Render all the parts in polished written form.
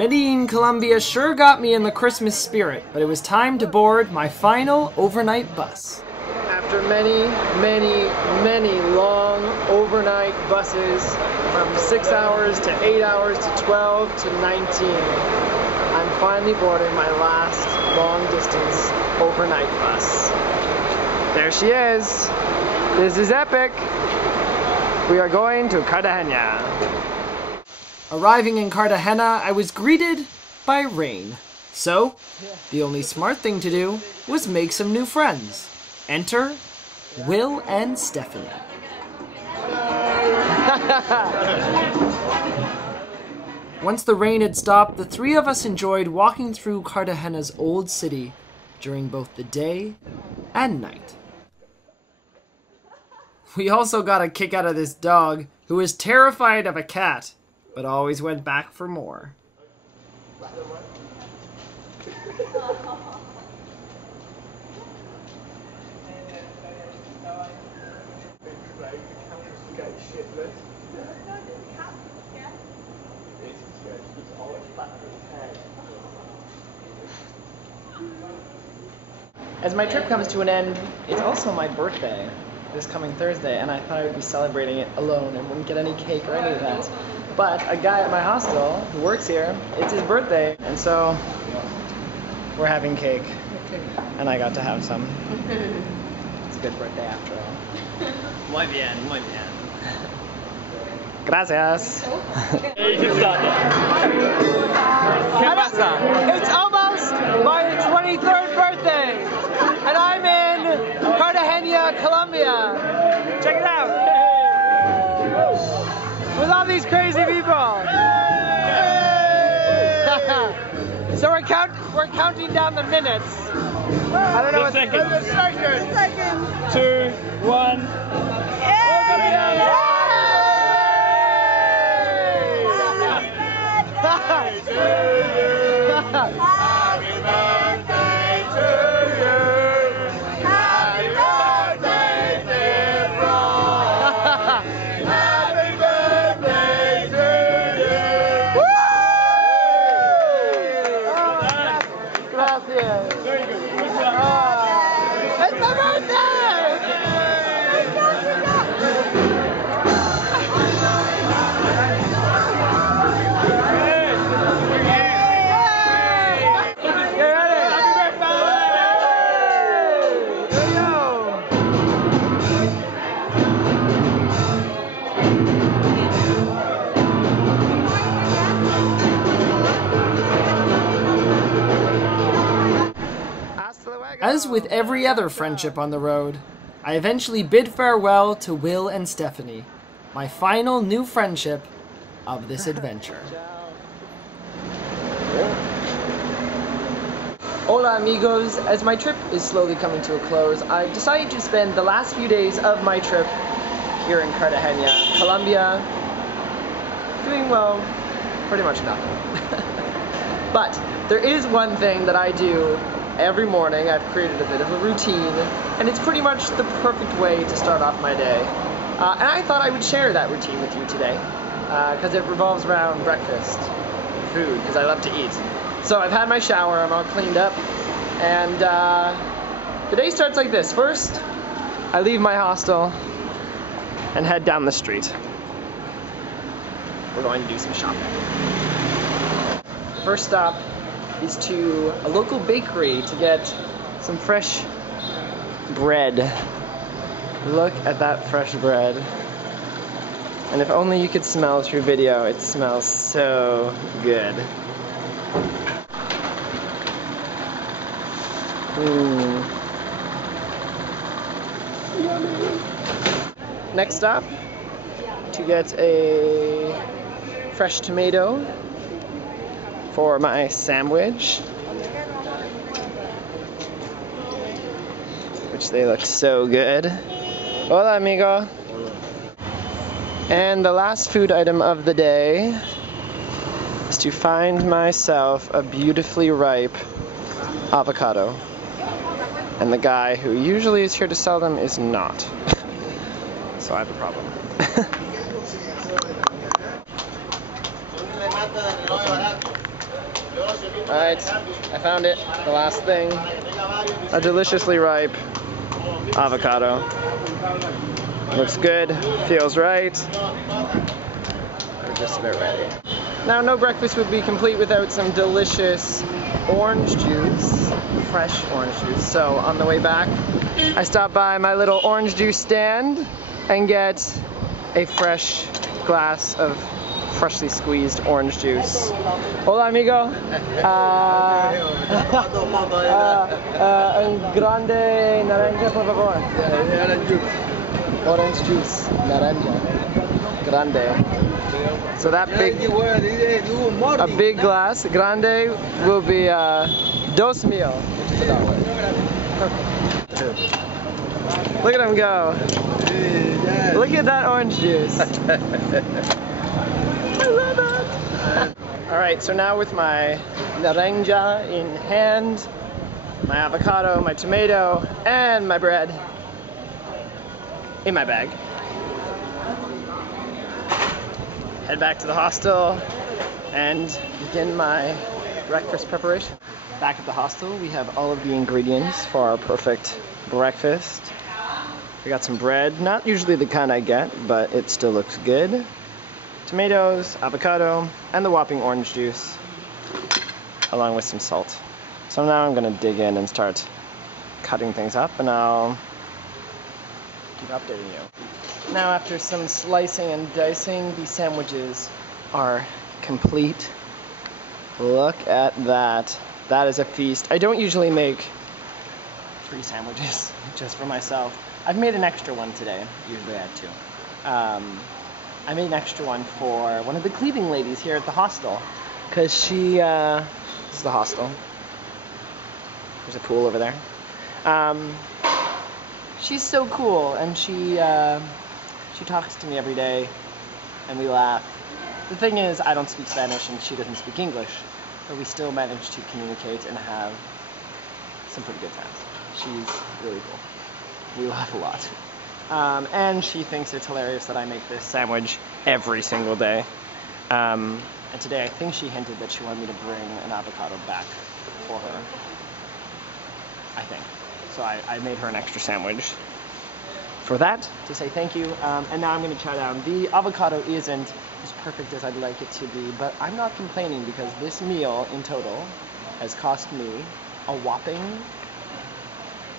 Medellin, Colombia sure got me in the Christmas spirit, but it was time to board my final overnight bus. After many long overnight buses from 6 hours to 8 hours to 12 to 19, I'm finally boarding my last long distance overnight bus. There she is. This is epic. We are going to Cartagena. Arriving in Cartagena, I was greeted by rain. So, the only smart thing to do was make some new friends. Enter Will and Stephanie. Once the rain had stopped, the three of us enjoyed walking through Cartagena's old city during both the day and night. We also got a kick out of this dog, who was terrified of a cat, but always went back for more. As my trip comes to an end, it's also my birthday this coming Thursday, and I thought I would be celebrating it alone and wouldn't get any cake or any of that. But a guy at my hostel who works here, it's his birthday, and so we're having cake, and I got to have some. It's a good birthday after all. Muy bien, muy bien. Gracias. ¿Qué pasa? It's almost my 23rd birthday, and I'm in Cartagena, Colombia. Check it out. With all these crazy people. So we're counting down the minutes. I don't know what seconds. Seconds. 2, 1. Happy birthday to you. Happy birthday, dear Ron. Happy birthday to you. Woo! Gracias. Very good. It's my birthday! As with every other friendship on the road, I eventually bid farewell to Will and Stephanie, my final new friendship of this adventure. Hola amigos, as my trip is slowly coming to a close, I've decided to spend the last few days of my trip here in Cartagena, Colombia, doing, well, pretty much nothing. But there is one thing that I do every morning. I've created a bit of a routine, and it's pretty much the perfect way to start off my day. And I thought I would share that routine with you today, because it revolves around breakfast, food, because I love to eat. So I've had my shower, I'm all cleaned up, and the day starts like this. First, I leave my hostel and head down the street. We're going to do some shopping. First stop is to a local bakery to get some fresh bread. Look at that fresh bread. And if only you could smell through video, it smells so good. Yummy. Next stop, to get a fresh tomato for my sandwich, which they look so good. Hola, amigo. And the last food item of the day is to find myself a beautifully ripe avocado. And the guy who usually is here to sell them is not. So I have a problem. Alright, I found it. The last thing. A deliciously ripe avocado. Looks good, feels right. We're just about ready. Now, no breakfast would be complete without some delicious orange juice, fresh orange juice. So on the way back, I stopped by my little orange juice stand and get a fresh glass of freshly squeezed orange juice. Hola, amigo. Un grande naranja, por favor. Orange juice, naranja, grande. So that a big glass, grande, will be $2, which is $1. Look at him go. Look at that orange juice. I love it. Alright, so now with my naranja in hand, my avocado, my tomato, and my bread in my bag, head back to the hostel and begin my breakfast preparation. Back at the hostel, we have all of the ingredients for our perfect breakfast. We got some bread, not usually the kind I get, but it still looks good. Tomatoes, avocado, and the whopping orange juice, along with some salt. So now I'm gonna dig in and start cutting things up, and I'll keep updating you. Now, after some slicing and dicing, these sandwiches are complete. Look at that. That is a feast. I don't usually make 3 sandwiches just for myself. I've made an extra one today. Usually I have 2. I made an extra one for one of the cleaning ladies here at the hostel, because she, this is the hostel. There's a pool over there. She's so cool, and she talks to me every day, and we laugh. The thing is, I don't speak Spanish, and she doesn't speak English, but we still manage to communicate and have some pretty good times. She's really cool. We laugh a lot. And she thinks it's hilarious that I make this sandwich every single day. And today I think she hinted that she wanted me to bring an avocado back for her. I think. So I made her an extra sandwich for that, to say thank you. And now I'm going to chow down. The avocado isn't as perfect as I'd like it to be, but I'm not complaining because this meal in total has cost me a whopping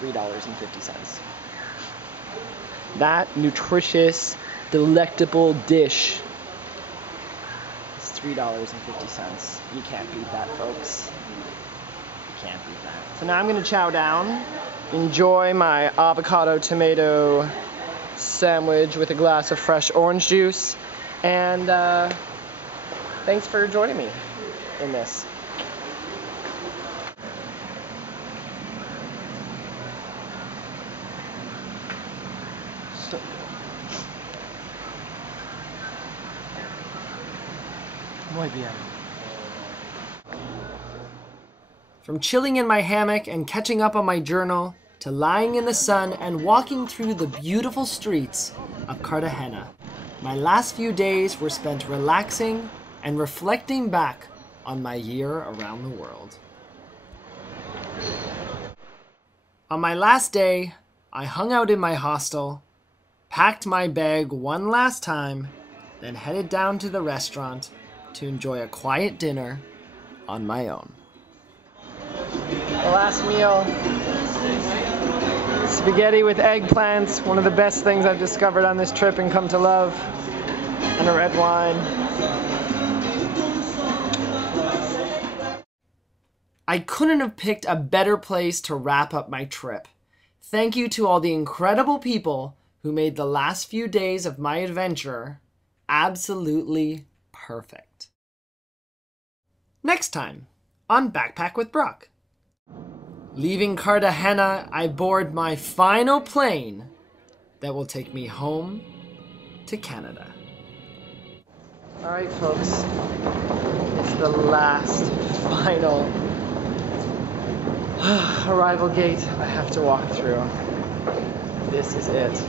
$3.50. That nutritious, delectable dish is $3.50. You can't beat that, folks. You can't beat that. So now I'm going to chow down, enjoy my avocado tomato sandwich with a glass of fresh orange juice, and thanks for joining me in this. Muy bien. From chilling in my hammock and catching up on my journal, to lying in the sun and walking through the beautiful streets of Cartagena, my last few days were spent relaxing and reflecting back on my year around the world. On my last day, I hung out in my hostel, packed my bag one last time, then headed down to the restaurant to enjoy a quiet dinner on my own. The last meal, spaghetti with eggplants, one of the best things I've discovered on this trip and come to love, and a red wine. I couldn't have picked a better place to wrap up my trip. Thank you to all the incredible people who made the last few days of my adventure absolutely perfect. Next time on Backpack with Brock. Leaving Cartagena, I board my final plane that will take me home to Canada. Alright folks, it's the last, final arrival gate I have to walk through. This is it.